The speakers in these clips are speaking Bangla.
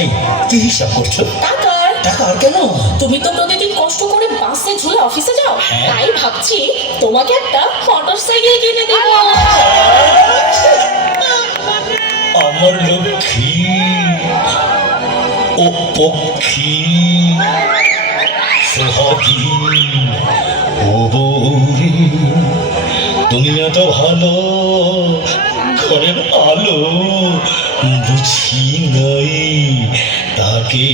এই কি হিসাব করছো? টাকার কেন? তুমি তো প্রতিদিন কষ্ট করে বাসে ঝুলে অফিসে যাও, তাই ভাবছি তোমাকে একটা মোটরসাইকেল কিনে দেব। আমার লক্ষ্মী ও পক্ষী সোহাগী ও বৌরি, তুমি এত ভালো ঘরের আলো বুঝি নাই তাকে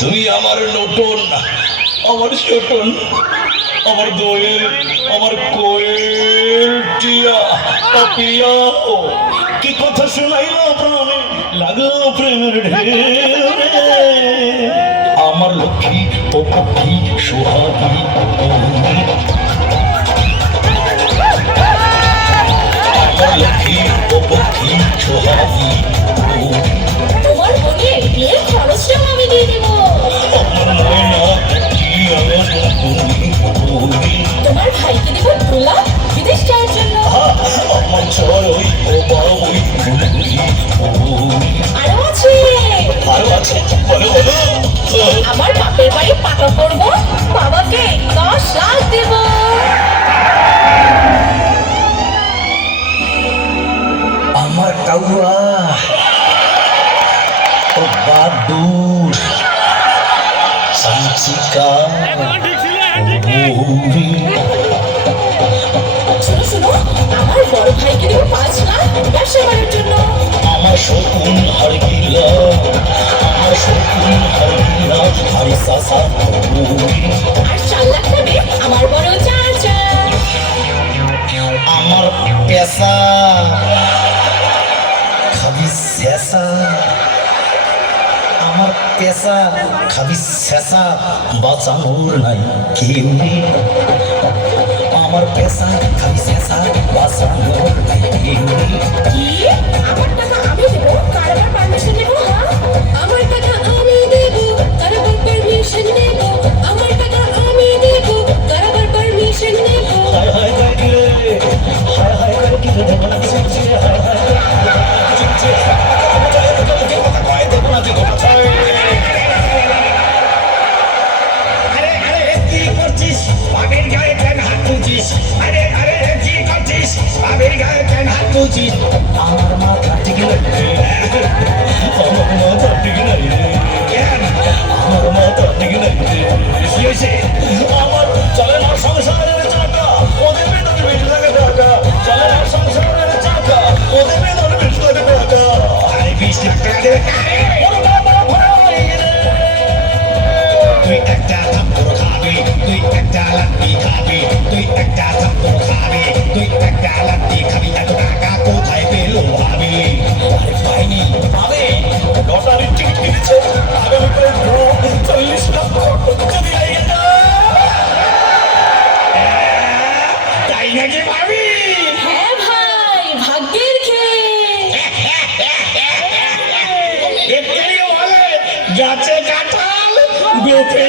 তুমি আমার নটন, আমার ছোটন, আমার দোয়েল, আমার কোয়েল টিয়া পাপিয়া, কি কথা শোনাইলো প্রাণে লাগলো প্রেমের ঢেউরে। আমার লক্ষ্মী ও পক্ষী সোহাগী আমার লক্ষ্মী ও পক্ষী সোহাগী তোমার বোনের বিয়ের খরচটাও আমি দিয়ে দেবো। আমার ময়না কি আমার তোমার ভাইকে দেবো 2 লাখ বিদেশ যাওয়ার জন্য। আমার চড়ই ও বাবুই আরো আছে, আরো আছে, বলো বলো। আমার বাপের বাড়ি পাকা করবো, বাবাকে 10 লাখ দেবো। আমার কাউয়া ও বাদুর সঞ্চিকা শোনো শোনো, আমার বড় ভাইকে দেবো 5 লাখ ব্যবসা করার জন্য। আমার শকুন হারগিলা, আমার শকুন হারগিলা হারি সাসা আর 4 লাখ দেবে আমার বড় চাচা। আমার পেশা খাবি শেষা, আমার পেশা খাবি শেষা বাঁচানোর নাই কেউ রে। আমার পেশা খাবি শেষা বাঁচানোর নাই কেউ রে। কি? আমার টাকা আমি দেবো, কার আবার পারমিশন নেবো? হ্যাঁ, আমার টাকা আমি দেবো, কার আবার পারমিশন নেবো? আমার টাকা আমি দেবো, কার আবার পারমিশন নেবো? হায় হায় করে কি রে, হায় হায় করে কি রে, দেবো না কিছু কিছু রে, হায় হায় করে কিছু কিছু রে, দেবো না দেবো না। আরে আরে কি করছিস? বাবের গায়ে কেন হাত তুলছিস? আরে আরে কি করছিস? বাবের গায়ে কেন হাত তুলছিস? আমার মাথা ঠিক নাই রে, আমার মাথা ঠিক নাই রে, কেন? আমার মাথা ঠিক নাই রে। কি হয়েছে? আমার চলে না সংসারের চাকা, ওদের বেতন বেশি লাগে টাকা, চলে না সংসারের চাকা, ওদের বেতন বেশি লাগে টাকা। আরে 20 লাখ টাকা দেবে কারে? ওর বাবা ভাই রে, তুই একটা থাপ্পড় খাবি, তুই একটা লাত্তি খাবি, তুই একটা থাপ্পড় খাবি, তুই একটা লাত্তি খাবি। এত টাকা কোথায় পেলো ভাবি? আরে পাইনি পাবে, লটারি টিকিট কিনেছে, আগামী করে 40 লক্ষ যদি লেগে যায়। তাই নাকি ভাবি? হ্যাঁ ভাই, ভাগ্যের খেল। এটাই বলে গাছে কাঁঠাল গোপে